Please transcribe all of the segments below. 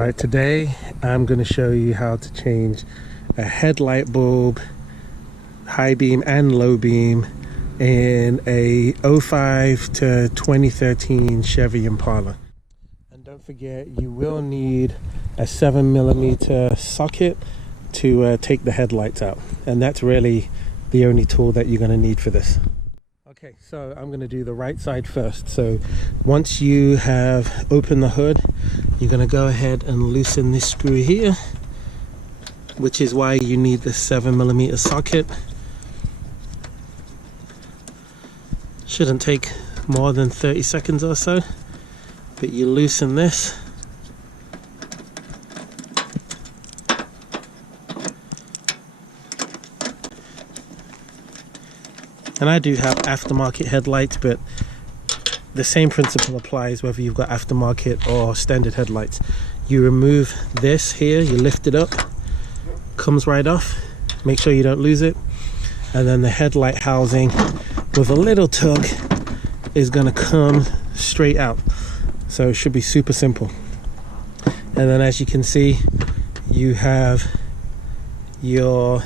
Alright, today I'm going to show you how to change a headlight bulb, high beam and low beam, in a 05 to 2013 Chevy Impala. And don't forget, you will need a 7mm socket to take the headlights out, and that's really the only tool that you're going to need for this. Okay, so I'm going to do the right side first. So once you have opened the hood, you're going to go ahead and loosen this screw here, which is why you need the 7mm socket. Shouldn't take more than 30 seconds or so, but you loosen this. And I do have aftermarket headlights, but the same principle applies whether you've got aftermarket or standard headlights. You remove this here, you lift it up, comes right off, make sure you don't lose it, and then the headlight housing with a little tug is going to come straight out. So it should be super simple. And then as you can see, you have your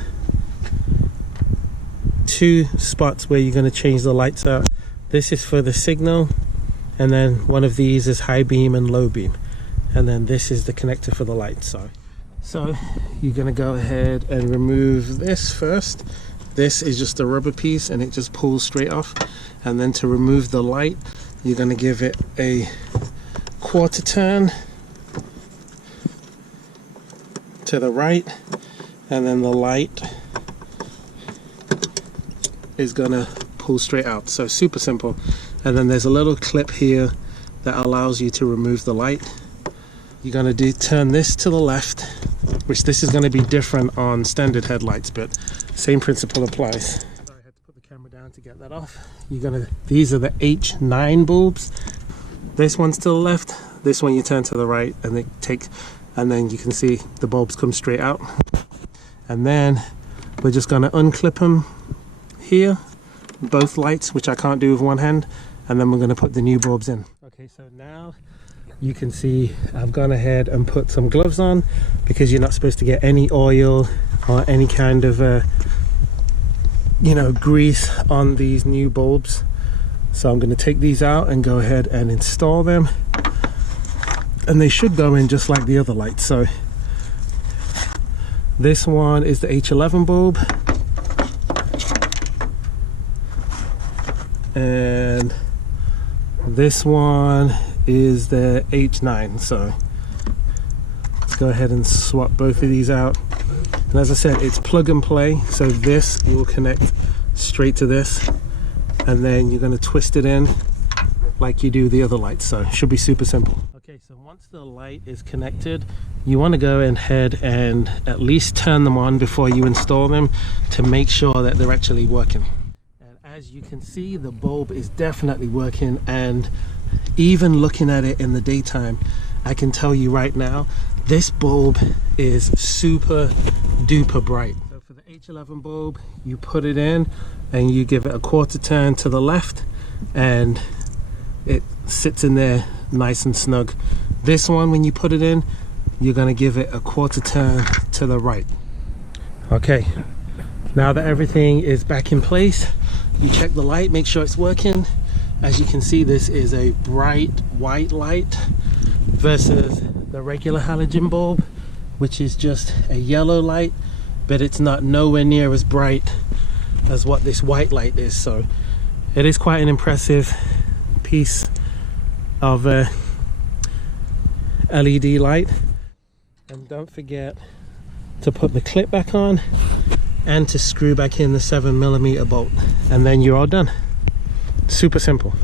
two spots where you're going to change the lights out. This is for the signal, and then one of these is high beam and low beam, and then this is the connector for the lights. So you're going to go ahead and remove this first. This is just a rubber piece and it just pulls straight off. And then to remove the light, you're going to give it a quarter turn to the right, and then the light is gonna pull straight out. So super simple. And then there's a little clip here that allows you to remove the light. You're gonna turn this to the left, which this is gonna be different on standard headlights, but same principle applies. Sorry, I had to put the camera down to get that off. These are the H9 bulbs. This one's to the left, this one you turn to the right, and then you can see the bulbs come straight out. And then we're just gonna unclip them here, both lights, which I can't do with one hand, and then we're going to put the new bulbs in. Okay, so now you can see I've gone ahead and put some gloves on, because you're not supposed to get any oil or any kind of grease on these new bulbs. So I'm going to take these out and go ahead and install them, and they should go in just like the other lights. So this one is the H11 bulb, and this one is the H9. So let's go ahead and swap both of these out. And as I said, it's plug and play, so this will connect straight to this, and then you're going to twist it in like you do the other lights. So it should be super simple. Okay, so once the light is connected, you want to go ahead and at least turn them on before you install them to make sure that they're actually working. As you can see, the bulb is definitely working, and even looking at it in the daytime, I can tell you right now, this bulb is super duper bright. So for the H11 bulb, you put it in and you give it a quarter turn to the left, and it sits in there nice and snug. This one, when you put it in, you're going to give it a quarter turn to the right. Okay, now that everything is back in place, you check the light, make sure it's working. As you can see, this is a bright white light versus the regular halogen bulb, which is just a yellow light, but it's not nowhere near as bright as what this white light is. So it is quite an impressive piece of LED light. And don't forget to put the clip back on and to screw back in the 7mm bolt, and then you're all done. Super simple.